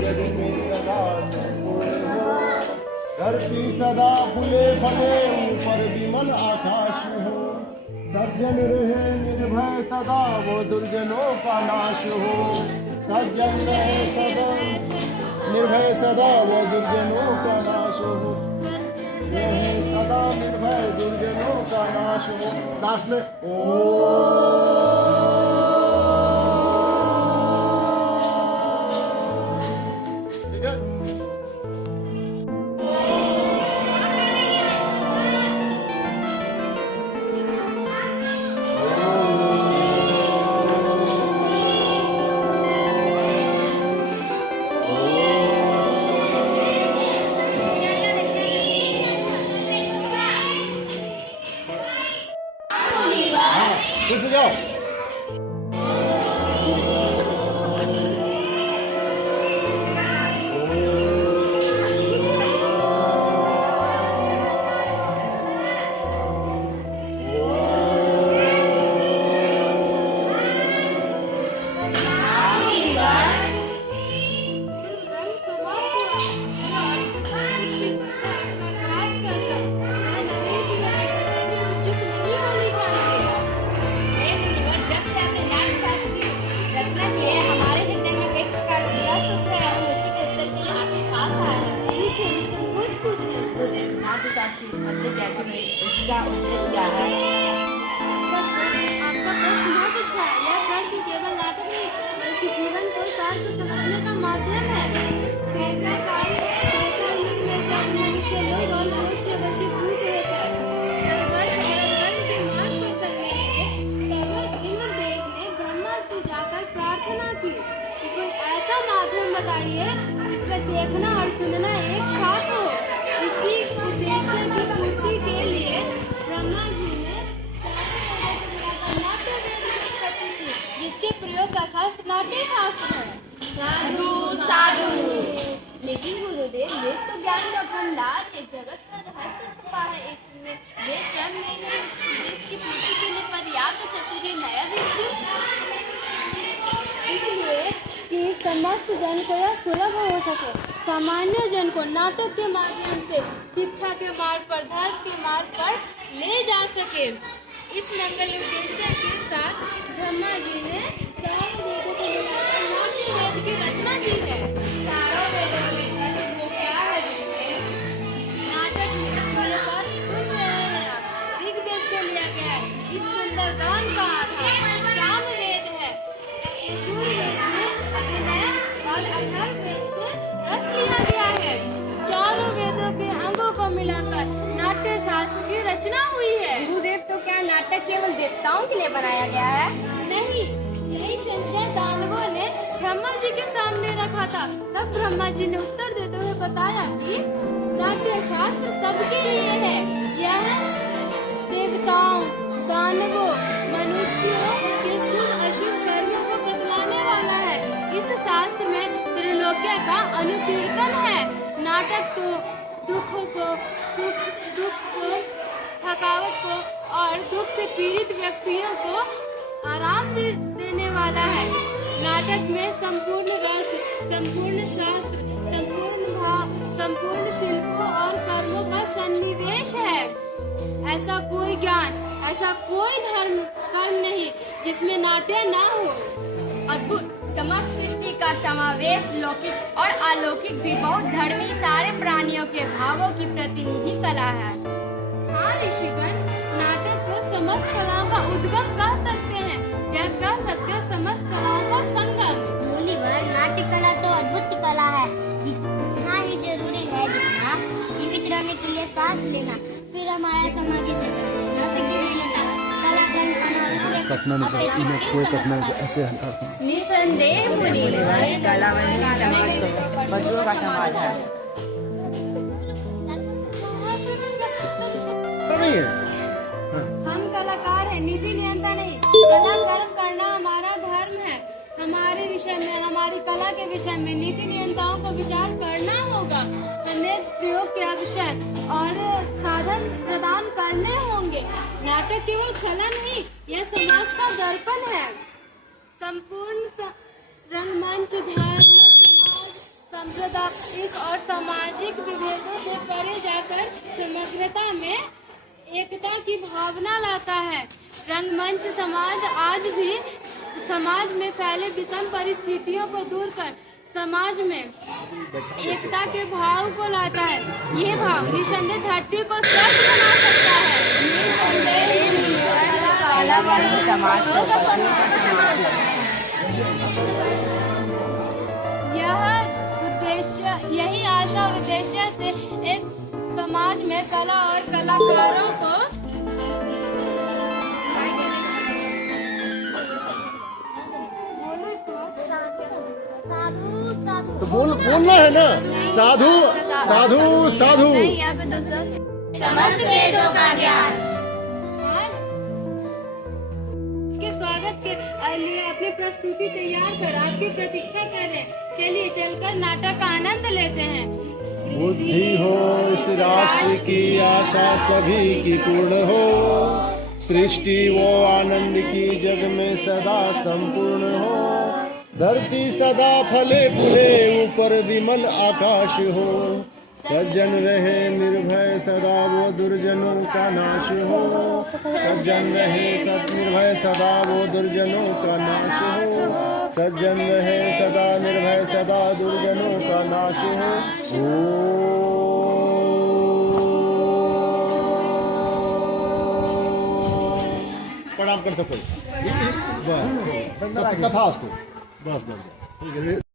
जग में सदा संपूर्ण हो। धरती सदा फूले फले ऊपर विमल आकाश हो। सज्जन रहे निर्भय सदा वो दुर्जनों का नाश हो। सज्जन रहे सदा निर्भय सदा वो दुर्जनों का नाश हो। रहे सदा निर्भय दुर्जनों का नाश हो। नाश में ठीक है। फिर से जाओ। इसका उद्देश्य क्या है? आपका प्रश्न बहुत अच्छा है। यह प्रश्न केवल नाटक नहीं बल्कि जीवन को सार को समझने का माध्यम है। त्रेता युग में जब मनुष्य लोग और क्रोध से वशीभूत होकर संघर्ष के मार्ग पर चलने लगे, तब इंद्रदेव ने ब्रह्मा से जाकर प्रार्थना की कि कोई ऐसा माध्यम बताइए जिसमें देखना और सुनना एक साथ हो। इसी उद्देश्य की पूर्ति के लिए ब्रह्मा जी ने नाट्य वेद की उत्पत्ति की, जिसके प्रयोग का शास्त्र नाट्य शास्त्र है। साधु साधु। लेकिन गुरुदेव, ये तो ज्ञान का भंडार है, जगत का रहस्य छुपा है इसमें। वेद स्वयं में ही उस उद्देश्य की पूर्ति के लिए पर्याप्त है, फिर ये नया वेद क्यों? इसलिए कि समस्त जन को यह सुलभ हो सके, सामान्य जन को नाटक के माध्यम से शिक्षा के मार्ग पर, धर्म के मार्ग पर ले जा सके। इस मंगल उद्देश्य के साथ ब्रह्मा जी ने चारों वेदों को मिलाकर नाट्य वेद की रचना की है। चारों वेदों में वो क्या है? नाटक में मूलतः सुन रहे हैं आप, ऋग्वेद से लिया गया है। इस सुंदर गान का आधार सामवेद है। यजुर्वेद में अभिनय और अथर्ववेद से रस लिया गया है। चारों वेदों के अंगों को मिलाकर नाट्य शास्त्र की रचना हुई है। गुरुदेव, तो क्या नाटक केवल देवताओं के लिए बनाया गया है? नहीं, यही संशय दानवों ने ब्रह्मा जी के सामने रखा था। तब ब्रह्मा जी ने उत्तर देते हुए बताया कि नाट्य शास्त्र सबके लिए है। यह देवताओं, दानवों, मनुष्यों के शुभ अशुभ कर्मों को बतलाने वाला है। इस शास्त्र में त्रिलोक्य का अनुकीर्तन है। नाटक तो दुखों को, सुख दुख को, थकावट को और दुख से पीड़ित व्यक्तियों को आराम देने वाला है। नाटक में संपूर्ण रस, संपूर्ण शास्त्र, संपूर्ण भाव, संपूर्ण शिल्पों और कर्मों का सन्निवेश है। ऐसा कोई ज्ञान, ऐसा कोई कर्म नहीं जिसमें नाट्य ना हो। अद्भुत। समस्त सृष्टि का समावेश लौकिक और अलौकिक विभव धर्मी सारे प्राणियों के भावों की प्रतिनिधि कला है। हाँ ऋषिगण, नाटक को समस्त कलाओं का उद्गम कह सकते हैं, या कह सकते हैं समस्त कलाओं का संगम। मुनिवर, नाट्य कला तो अद्भुत कला है, इतना ही जरूरी है जितना जीवित रहने के लिए सांस लेना। फिर हमारा समाज कटना नहीं चाहिए, इन्हें कोई कटना नहीं चाहिए, ऐसे हटा। निसंदेह मुनिवर, कला पशुओं का समाज है। नहीं है। हम कलाकार हैं, नीति नियंता नहीं। कला कर्म करना हमारा धर्म है। हमारे विषय में, हमारी कला के विषय में नीति नियंताओं को विचार करना होगा। हमें प्रयोग के अवसर और साधन प्रदान करने होंगे। नाटक केवल कला नहीं, यह समाज का दर्पण है। रंगमंच धर्म, समाज, सांप्रदायिक और सामाजिक विभेदों से परे जाकर समग्रता में एकता की भावना लाता है। रंगमंच समाज आज भी समाज में फैले विषम परिस्थितियों को दूर कर समाज में एकता के भाव को लाता है। ये भाव निसंदेह धरती को स्वच्छ बना सकता है। यही आशा और उद्देश्य से एक समाज में कला और कलाकारों को तो बोलना है ना, साधु साधु साधु। समस्त वेदों का ज्ञान। के स्वागत के लिए अपनी प्रस्तुति तैयार कर आपकी प्रतीक्षा कर रहे हैं। चलिए चलकर नाटक का आनंद लेते हैं। बुद्धि हो इस राष्ट्र की आशा सभी की पूर्ण हो, सृष्टि वो आनंद की जग में सदा संपूर्ण हो, धरती सदा फले फूले ऊपर विमल आकाश हो, सज्जन रहे निर्भय सदा वो दुर्जनों का नाश हो, सज्जन रहे निर्भय सदा वो दुर्जनों का नाश हो, सज्जन रहे सदा निर्भय सदा दुर्जनों का नाश हो। प्रणाम कर सको, कथा उसको बस बस।